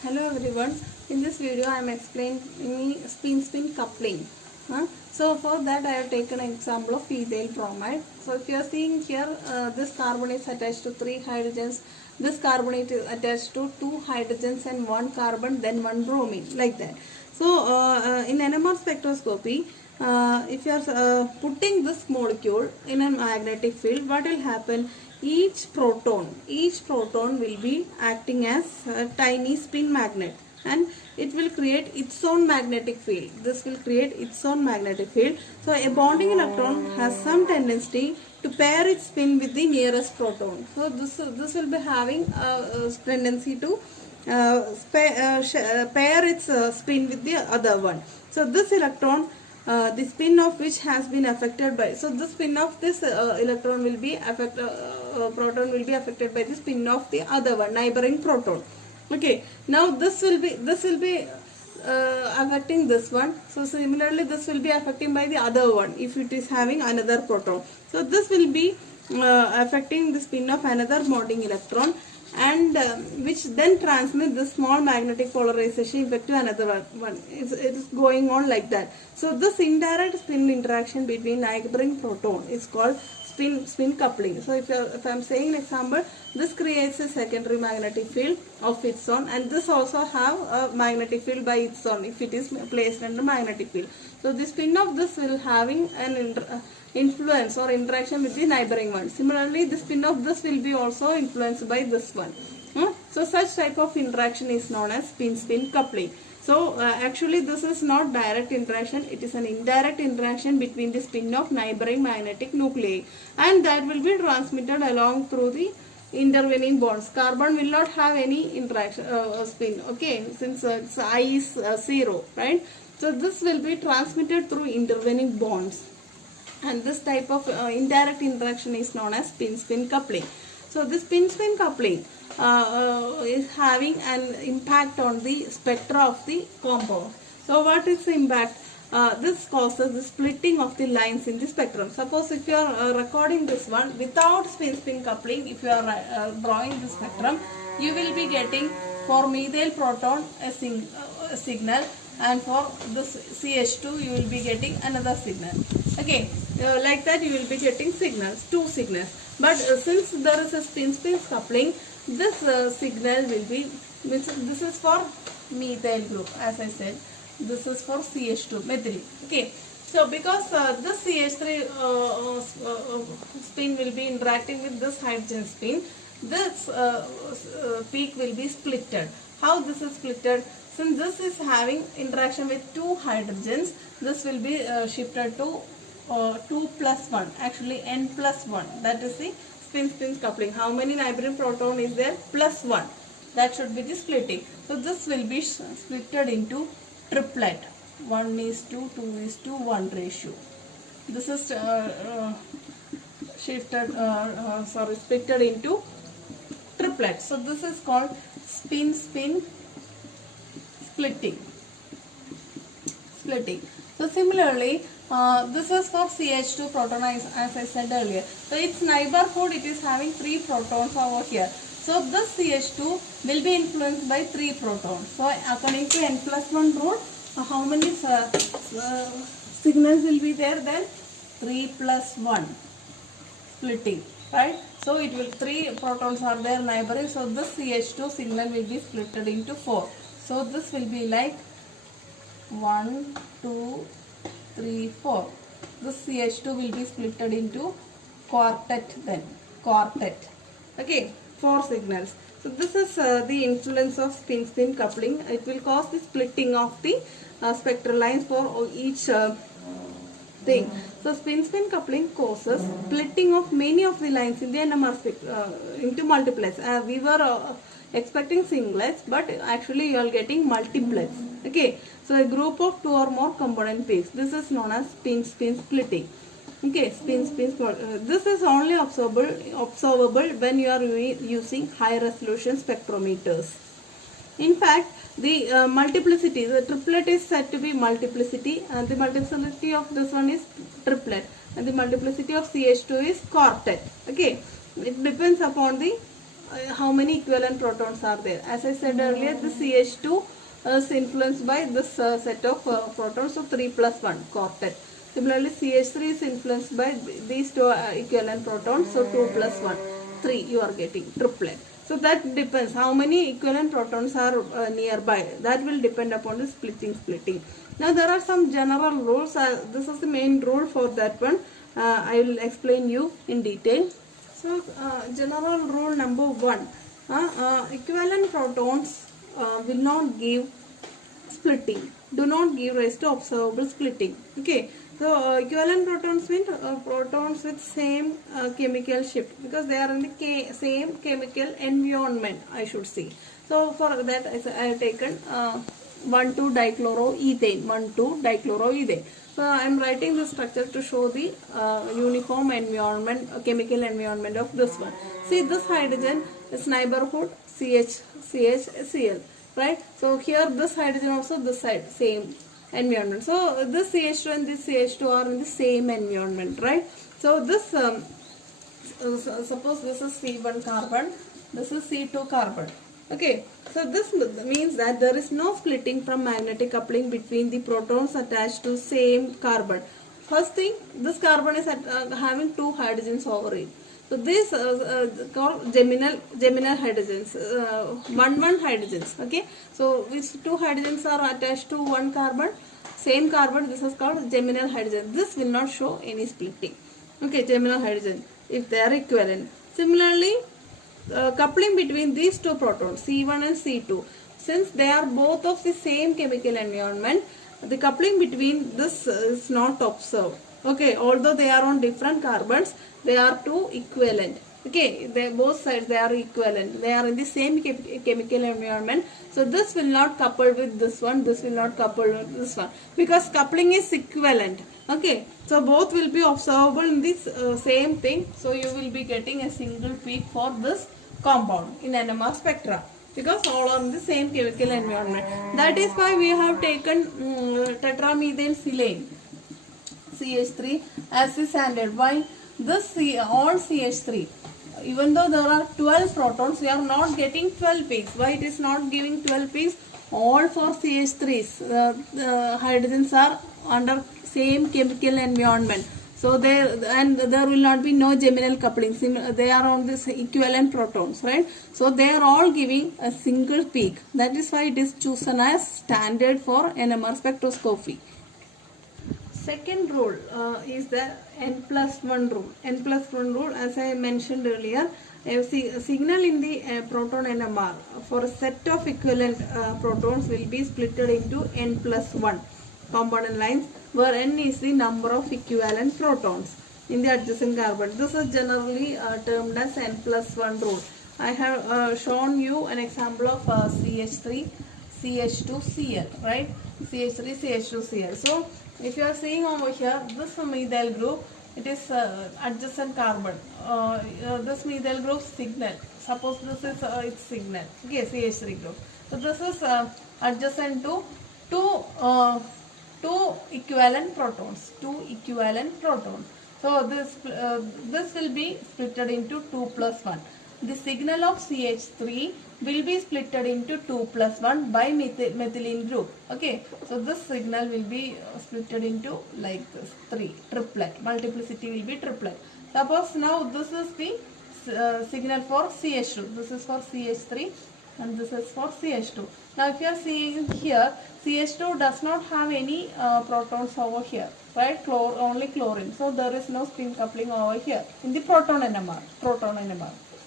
Hello everyone. In this video I am explaining spin coupling. So for that I have taken an example of ethyl bromide. So if you are seeing here, this carbon is attached to 3 hydrogens. This carbon is attached to 2 hydrogens and 1 carbon, then 1 bromine, like that. So in NMR spectroscopy, if you are putting this molecule in a magnetic field, what will happen? Each proton will be acting as a tiny spin magnet, and it will create its own magnetic field. This will create its own magnetic field. So a bonding electron has some tendency to pair its spin with the nearest proton. So this will be having a tendency to pair its spin with the other one. So this electron, the spin of which has been affected by, so the spin of this electron will be proton will be affected by the spin of the other one, neighboring proton. Okay, now this will be affecting this one. So similarly this will be affecting by the other one if it is having another proton. So this will be affecting the spin of another bonding electron, and which then transmit this small magnetic polarization effect to another one. It is going on like that. So this indirect spin interaction between neighboring proton is called spin coupling. So if I am saying an example, this creates a secondary magnetic field of its own, and this also have a magnetic field by its own if it is placed under magnetic field. So the spin of this will having an influence or interaction with the neighboring one. Similarly, the spin of this will be also influenced by this one. So such type of interaction is known as spin coupling. So actually this is not direct interaction, it is an indirect interaction between the spin of neighboring magnetic nuclei, and that will be transmitted along through the intervening bonds. Carbon will not have any interaction spin, okay, since I is 0, right? So this will be transmitted through intervening bonds, and this type of indirect interaction is known as spin coupling. So this spin coupling is having an impact on the spectra of the compound. So what is the impact? This causes the splitting of the lines in the spectrum. Suppose if you are recording this one without spin coupling, if you are drawing the spectrum, you will be getting for methyl proton a signal, and for this CH2 you will be getting another signal. Okay, like that you will be getting two signals. But since there is a spin coupling, this signal will be, this is for methyl group, as I said, this is for CH2 methyl. Okay, so because this CH3 spin will be interacting with this hydrogen spin, this peak will be splitted. How this is splitted? Since this is having interaction with 2 hydrogens, this will be shifted to 2 plus 1, actually n plus 1, that is the spin coupling. How many neighboring proton is there? Plus 1. That should be the splitting. So this will be splitted into triplet, 1:2, 2:1 ratio. This is splitted into triplet. So this is called spin splitting. So similarly, this is for CH2 proton, as I said earlier. So its neighborhood, it is having 3 protons over here. So this CH2 will be influenced by 3 protons. So according to n plus 1 rule, how many signals will be there then? 3 plus 1 splitting, right? So it will 3 protons are there neighboring. So this CH2 signal will be splitted into 4. So this will be like 1, 2, 3, 4. This CH2 will be splitted into quartet then. Okay, 4 signals. So this is the influence of spin coupling. It will cause the splitting of the spectral lines for each thing. So spin coupling causes splitting of many of the lines in the NMR into multiplets. We were expecting singlets, but actually you are getting multiplets. Okay, so a group of 2 or more component peaks. This is known as spin splitting. Okay, this is only observable when you are using high resolution spectrometers. In fact, the multiplicity, the triplet is said to be multiplicity, and the multiplicity of this one is triplet, and the multiplicity of CH2 is quartet. Okay, it depends upon the how many equivalent protons are there. As I said earlier, the CH2 is influenced by this set of protons, so 3 plus 1, quartet. Similarly, CH3 is influenced by these two equivalent protons, so 2 plus 1, 3, you are getting triplet. So that depends how many equivalent protons are nearby. That will depend upon the splitting. Now there are some general rules. This is the main rule for that one. I will explain you in detail. So general rule number 1, equivalent protons will not give splitting, do not give rise to observable splitting. Okay, so equivalent protons mean protons with same chemical shift, because they are in the same chemical environment, I should say. So for that I have taken 1,2-dichloroethane, 1,2-dichloroethane. So I am writing the structure to show the uniform environment, chemical environment of this one. See, this hydrogen is neighborhood CH, right? So here this hydrogen also, this side, same environment. So this CH2 and this CH2 are in the same environment, right? So this suppose this is C1 carbon, this is C2 carbon. Okay, so this means that there is no splitting from magnetic coupling between the protons attached to same carbon. First thing, this carbon is having 2 hydrogens over it. So this called geminal hydrogens, 1 hydrogens. Okay, so which 2 hydrogens are attached to 1 carbon, same carbon. This is called geminal hydrogen. This will not show any splitting. Okay, geminal hydrogen if they are equivalent. Similarly, coupling between these two protons, C1 and C2, since they are both of the same chemical environment, the coupling between this is not observed. Okay, although they are on different carbons, they are two equivalent. Okay, they both sides they are equivalent. They are in the same chemical environment. So this will not couple with this one. This will not couple with this one, because coupling is equivalent. Okay, so both will be observable in this same thing. So you will be getting a single peak for this compound in NMR spectra, because all are in the same chemical environment. That is why we have taken tetramethane silane, CH3, as the standard. Why? This all CH3, even though there are 12 protons, we are not getting 12 peaks. Why it is not giving 12 peaks? All 4 CH3s, hydrogens are under same chemical environment. So there will not be no geminal coupling. They are on this equivalent protons, right? So they are all giving a single peak. That is why it is chosen as standard for NMR spectroscopy. Second rule is the N+1 rule. N+1 rule, as I mentioned earlier, a signal in the proton NMR for a set of equivalent protons will be split into N+1 component lines, where N is the number of equivalent protons in the adjacent carbon. This is generally termed as N+1 rule. I have shown you an example of CH3, CH2, Cl, right? CH3, CH2, Cl. So if you are seeing over here, this methyl group, it is adjacent carbon. This methyl group signal. Suppose this is its signal. Okay, CH3 group. So this is adjacent to two equivalent protons. So this will be splitted into 2 plus 1. The signal of CH3 will be splitted into 2 plus 1 by methylene group. Okay, so this signal will be splitted into like this, 3, triplet. Multiplicity will be triplet. Suppose now this is the signal for CH2. This is for CH3 and this is for CH2. Now if you are seeing here, CH2 does not have any protons over here, right? Only chlorine. So there is no spin coupling over here in the proton NMR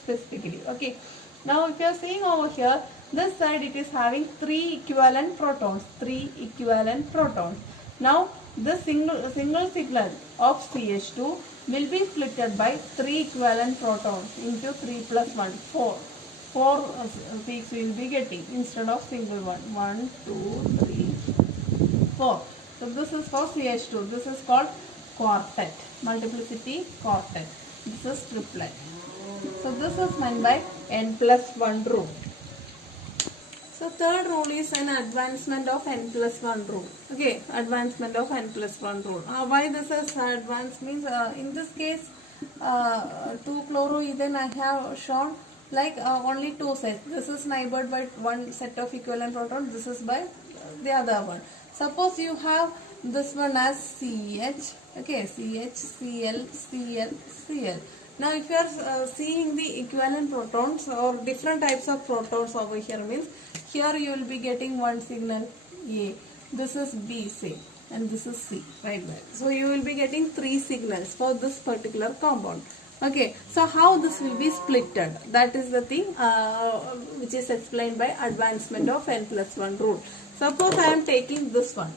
specifically. Okay. Now if you are seeing over here, this side it is having 3 equivalent protons. Now the single signal of CH2 will be splitted by 3 equivalent protons into 3 plus 1, 4. 4 peaks we will be getting instead of single one. 1, 2, 3, 4. So this is for CH2. This is called quartet. Multiplicity quartet. This is triplet. So this is meant by N+1 rule. So third rule is an advancement of N+1 rule. Okay, advancement of N+1 rule. Why this is advanced means in this case 2-chloroethane I have shown like only two sets. This is neighbored by one set of equivalent protons, this is by the other one. Suppose you have this one as CH, okay, CH, Cl, Cl, Cl. Now if you are seeing the equivalent protons or different types of protons over here, means here you will be getting one signal A, this is B, say, and this is C, right there. So you will be getting three signals for this particular compound. Okay, so how this will be splitted? That is the thing which is explained by advancement of n+1 rule. Suppose I am taking this one.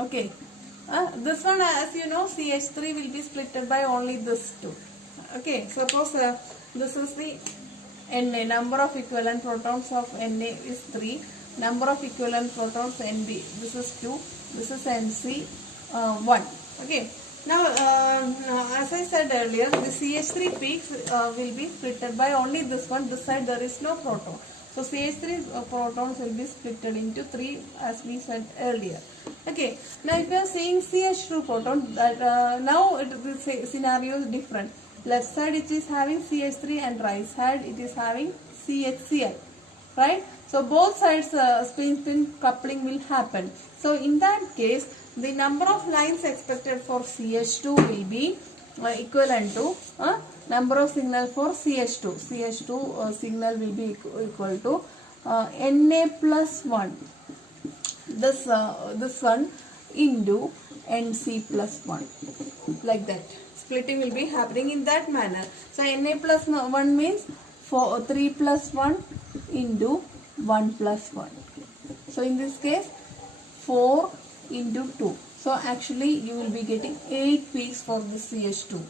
Okay, this one, as you know, CH3 will be splitted by only this two. Okay, suppose this is the Na, number of equivalent protons of Na is 3, number of equivalent protons Nb, this is 2, this is Nc 1. Okay, now as I said earlier, the CH3 peaks will be splitted by only this one. This side there is no proton, so CH3 protons will be splitted into 3 as we said earlier. Okay, now if you are saying CH2 proton, that now the scenario is different. Left side it is having CH3 and right side it is having CHCl, right? So both sides spin coupling will happen. So in that case, the number of lines expected for CH2 will be equivalent to number of signal for CH2. CH2 signal will be equal to Na plus 1. This one into Nc plus 1, like that. Splitting will be happening in that manner. So Na plus 1 means 3 plus 1 into 1 plus 1. So in this case 4 into 2. So actually you will be getting 8 peaks for this CH2.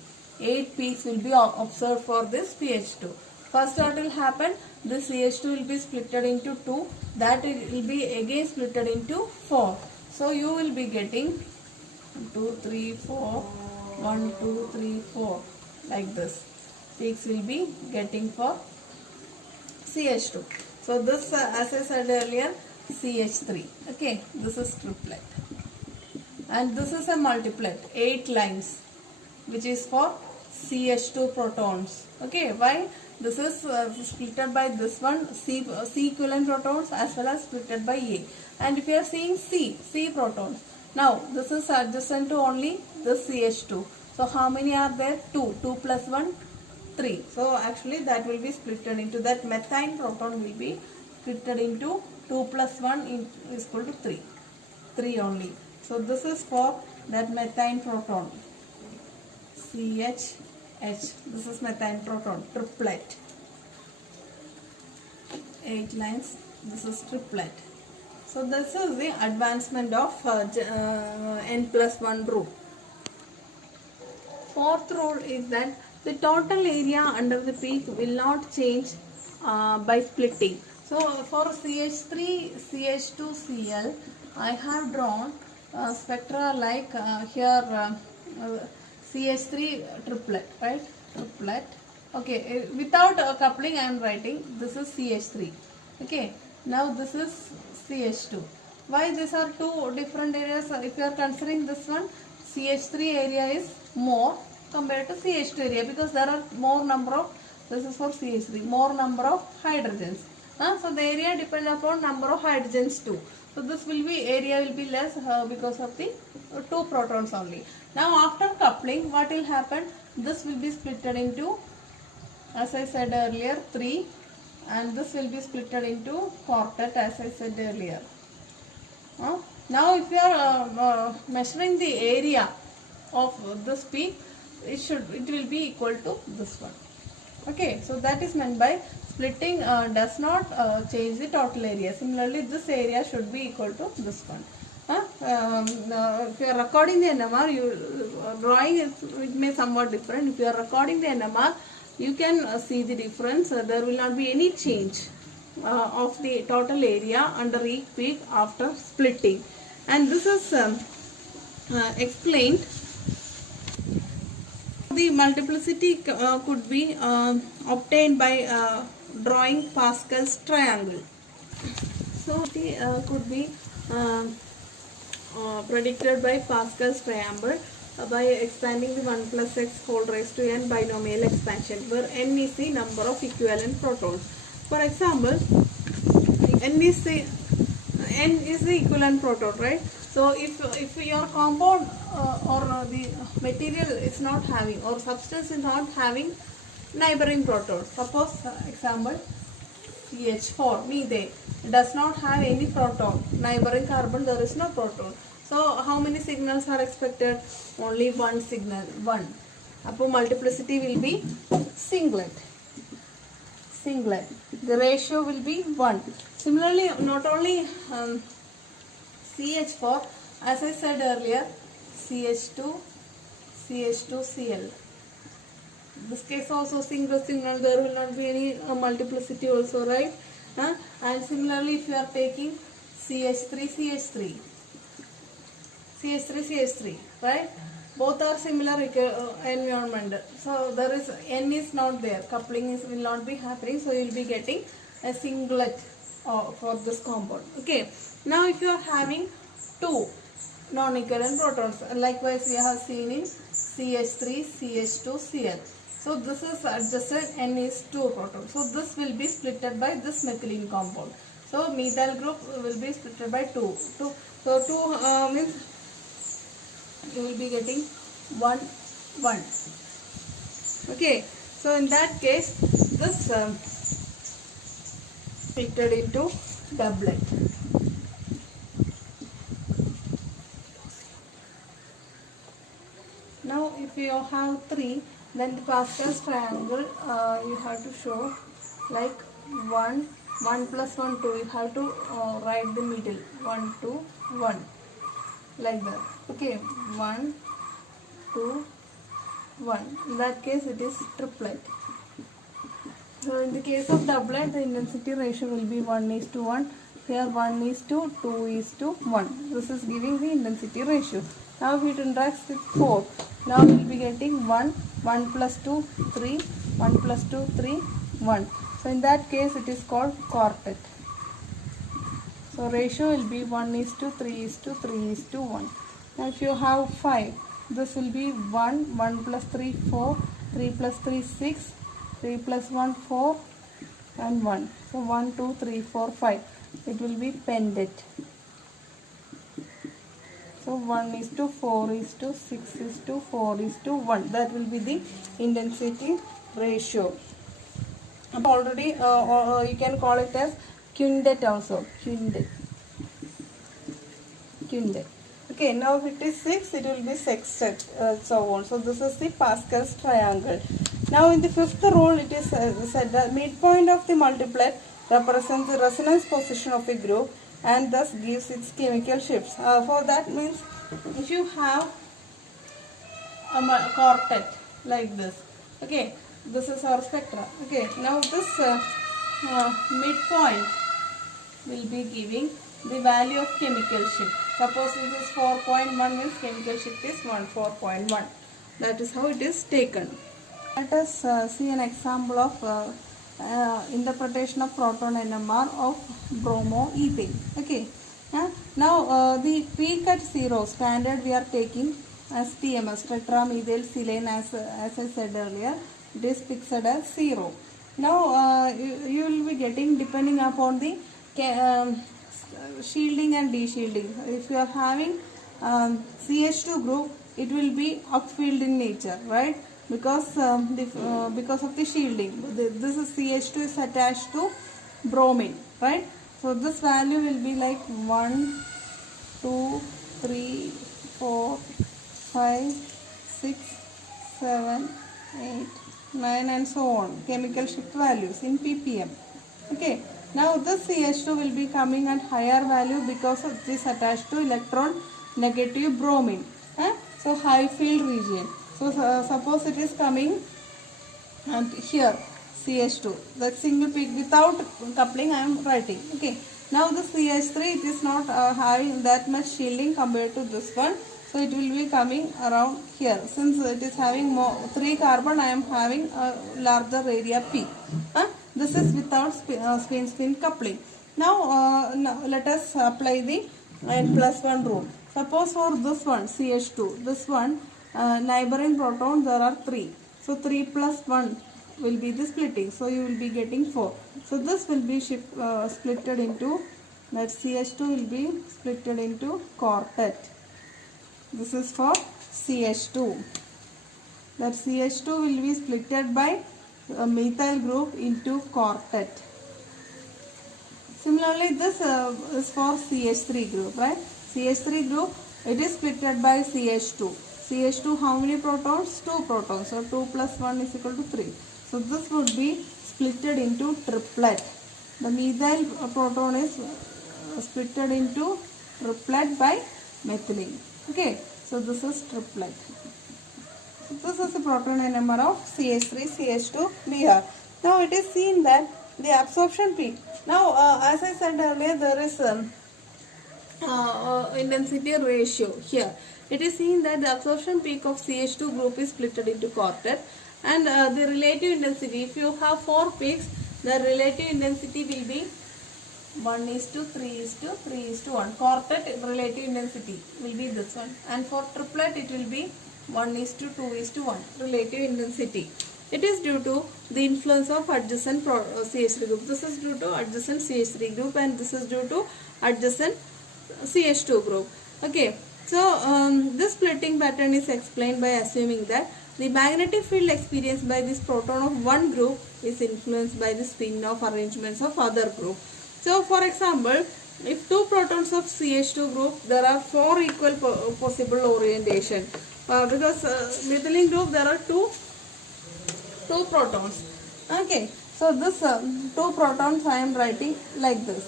8 peaks will be observed for this CH2. First what will happen, this CH2 will be splitted into 2. That will be again splitted into 4. So you will be getting 2, 3, 4, 1, 2, 3, 4, like this. Peaks will be getting for CH2. So this as I said earlier, CH3. Okay, this is triplet. And this is a multiplet, 8 lines, which is for CH2 protons. Okay, why? This is splitted by this one, C equivalent protons, as well as splitted by A. And if you are seeing C protons, now this is adjacent to only this CH2. So how many are there? 2. 2 plus 1, 3. So actually that will be splitted into that methane proton will be splitted into 2 plus 1 is equal to 3. 3 only. So this is for that methane proton. CH. This is methane proton, triplet. 8 lines. This is triplet. So this is the advancement of n+1 rule. Fourth rule is that the total area under the peak will not change by splitting. So for CH3, CH2, Cl, I have drawn spectra like here CH3 triplet, right? Triplet. Okay, without coupling I am writing this is CH3. Okay, now this is CH2. Why these are two different areas? If you are considering this one, CH3 area is more compared to CH2 area because there are more number of, this is for CH3, more number of hydrogens. So the area depends upon number of hydrogens too. So this will be, area will be less because of the 2 protons only. Now after coupling, what will happen? This will be splitted into, as I said earlier, 3, and this will be splitted into quartet, as I said earlier. Now if you are measuring the area of this peak, it will be equal to this one. Okay, so that is meant by splitting does not change the total area. Similarly, this area should be equal to this one. If you are recording the NMR, drawing it may somewhat different. If you are recording the NMR, you can see the difference. There will not be any change of the total area under each peak after splitting. And this is explained. The multiplicity could be obtained by drawing Pascal's triangle. So it could be predicted by Pascal's triangle. by expanding the 1 plus x whole raised to n binomial expansion, where n is the number of equivalent protons. For example, n is the equivalent proton, right? So if your compound or the material is not having, or substance is not having neighboring protons, suppose example CH4 methane does not have any proton, neighboring carbon there is no proton. So how many signals are expected? Only one signal, one. Upon multiplicity will be singlet. The ratio will be 1. Similarly, not only CH4, as I said earlier, CH2, Cl. This case also single signal, there will not be any multiplicity also, right? And similarly, if you are taking CH3, right? Both are similar environment. So there is n is not there, coupling will not be happening. So you will be getting a singlet for this compound. Okay. Now if you are having two non-equivalent protons, likewise we have seen in CH3, CH2, Cl. So this is adjusted, n is 2 protons. So this will be splitted by this methylene compound. So methyl group will be splitted by 2. So 2 means you will be getting 1, 1. Okay. So in that case, this splitted into doublet. Now if you have 3, then the Pascal's triangle you have to show like 1 plus 1 2. You have to write the middle 1 2 1 like that. Okay, 1 2 1. In that case it is triplet. So in the case of doublet, the intensity ratio will be 1:1. Here 1:2:1. This is giving the intensity ratio. Now if it interacts with 4, now we will be getting 1 plus 2 3, 1 plus 2 3 1. So in that case it is called quartet. So ratio will be 1:3:3:1. Now if you have 5, this will be 1 plus 3 4, 3 plus 3 6, 3 plus 1 4 and 1. So 1 2 3 4 5. It will be pentet. So 1:4:6:4:1. That will be the intensity ratio. Already you can call it as quintet also. Quintet. Okay, now if it is 6, it will be sextet, so on. So this is the Pascal's triangle. Now in the fifth rule, it is said that midpoint of the multiplet represents the resonance position of a group and thus gives its chemical shifts. For that means, if you have a quartet like this, okay, this is our spectra. Okay, now this midpoint will be giving the value of chemical shift. Suppose this is 4.1 means chemical shift is 4.1. That is how it is taken. Let us see an example of interpretation of proton NMR of bromoethane. Okay. Now the peak at 0 standard we are taking as TMS, tetramethyl as I said earlier. It is fixed as 0. Now you will be getting depending upon the shielding and deshielding. If you are having CH2 group, it will be upfield in nature, right? Because of the shielding. This is CH2 is attached to bromine, right? So this value will be like 1, 2, 3, 4, 5, 6, 7, 8, 9 and so on. Chemical shift values in ppm. Okay. Now this CH2 will be coming at higher value because of this attached to electron negative bromine. So high field region. So suppose it is coming and here CH2, that single peak without coupling I am writing. Okay. Now the CH3, it is not having that much shielding compared to this one. So it will be coming around here. Since it is having more 3 carbon, I am having a larger area P. This is without spin-spin coupling. Now let us apply the n plus 1 rule. Suppose for this one CH2, this one neighboring proton there are 3. So 3 plus 1 will be the splitting. So you will be getting 4. So this will be splitted into, that CH2 will be splitted into quartet. This is for CH2. That CH2 will be splitted by a methyl group into quartet. Similarly, this is for CH3 group, right? CH3 group, it is splitted by CH2. CH2, how many protons? 2 protons. So 2 plus 1 is equal to 3. So this would be splitted into triplet. The methyl proton is splitted into triplet by methylene. Okay, so this is triplet. So this is the proton number of CH3, CH2 we have. Now it is seen that the absorption peak. Now as I said earlier, there is intensity ratio here. It is seen that the absorption peak of CH2 group is splitted into quartet, and the relative intensity, if you have 4 peaks, the relative intensity will be 1:3:3:1. Quartet relative intensity will be this one, and for triplet it will be 1:2:1 relative intensity. It is due to the influence of adjacent CH3 group. This is due to adjacent CH3 group, and this is due to adjacent CH2 group. Okay, so this splitting pattern is explained by assuming that the magnetic field experienced by this proton of one group is influenced by the spin-off arrangements of other group. So for example, if 2 protons of CH2 group, there are 4 equal possible orientation. Because methylene group, there are two protons. Okay, so this 2 protons I am writing like this.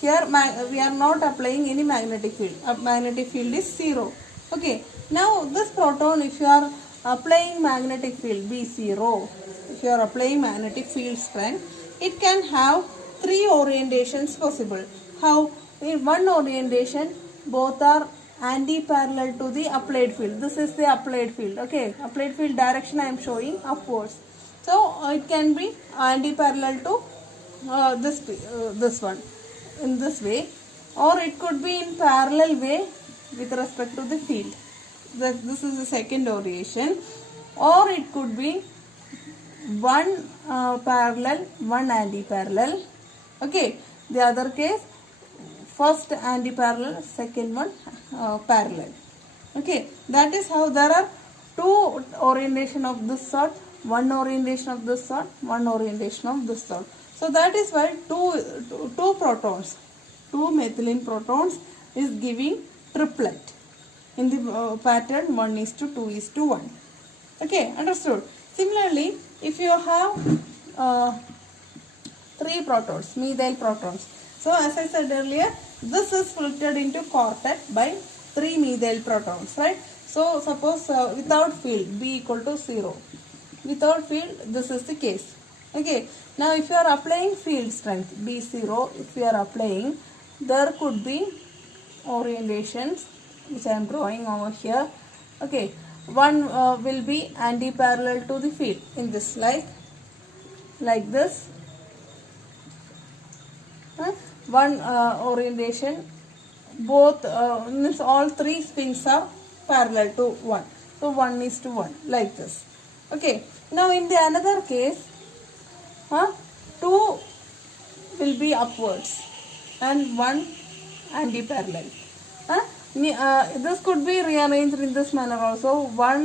Here we are not applying any magnetic field. Magnetic field is 0. Okay, now this proton, if you are applying magnetic field B0, if you are applying magnetic field strength, it can have 3 orientations possible. How? In one orientation, both are anti-parallel to the applied field. This is the applied field. Okay, applied field direction I am showing upwards. So it can be anti-parallel to this one in this way, or it could be in parallel way with respect to the field. This is the second orientation, or it could be one parallel, one anti-parallel. Okay, the other case, first anti-parallel, second one parallel. Okay, that is how there are 2 orientation of this sort, 1 orientation of this sort, 1 orientation of this sort. So that is why two protons, 2 methylene protons is giving triplet in the pattern 1:2:1. Okay, understood. Similarly, if you have 3 protons, methyl protons. So as I said earlier, this is splitted into quartet by 3 methyl protons, right? So suppose without field, B equal to 0. Without field, this is the case. Okay, now if you are applying field strength B0, if you are applying, there could be orientations which I am drawing over here. Okay, one will be anti-parallel to the field in this like this. One orientation, both means all 3 spins are parallel to 1. So 1:1 like this. Okay, now in the another case, 2 will be upwards and 1 anti-parallel. This could be rearranged in this manner also. 1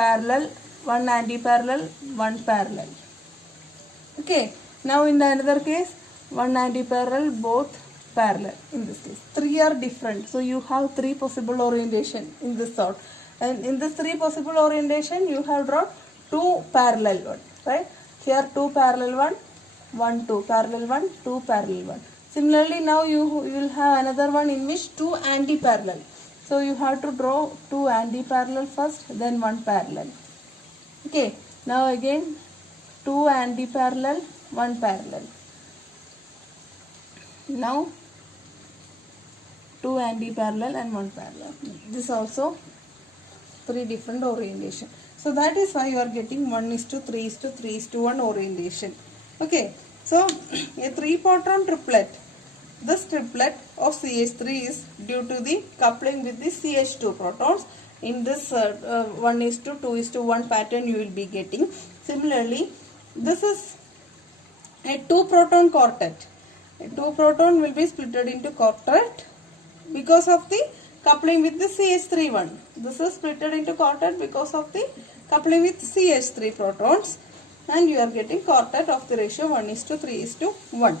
parallel, 1 anti-parallel, 1 parallel. Okay, now in the another case, 1 anti-parallel, both parallel. In this case, 3 are different. So you have 3 possible orientation in this sort. And in this 3 possible orientation, you have drawn 2 parallel one, right? Here 2 parallel one, 1, 2 parallel one, 2 parallel one. Similarly, now you will have another one in which 2 anti-parallel. So you have to draw 2 anti-parallel first, then 1 parallel. Okay, now again 2 anti-parallel, 1 parallel. Now 2 anti-parallel and 1 parallel. This also 3 different orientation. So that is why you are getting 1:3:3:1 orientation. Okay, so a 3 proton triplet. This triplet of CH3 is due to the coupling with the CH2 protons, in this 1:2:1 pattern you will be getting. Similarly, this is a 2-proton quartet. A 2-proton will be split into quartet because of the coupling with the CH3 one. This is split into quartet because of the coupling with CH3 protons, and you are getting quartet of the ratio 1:3:1.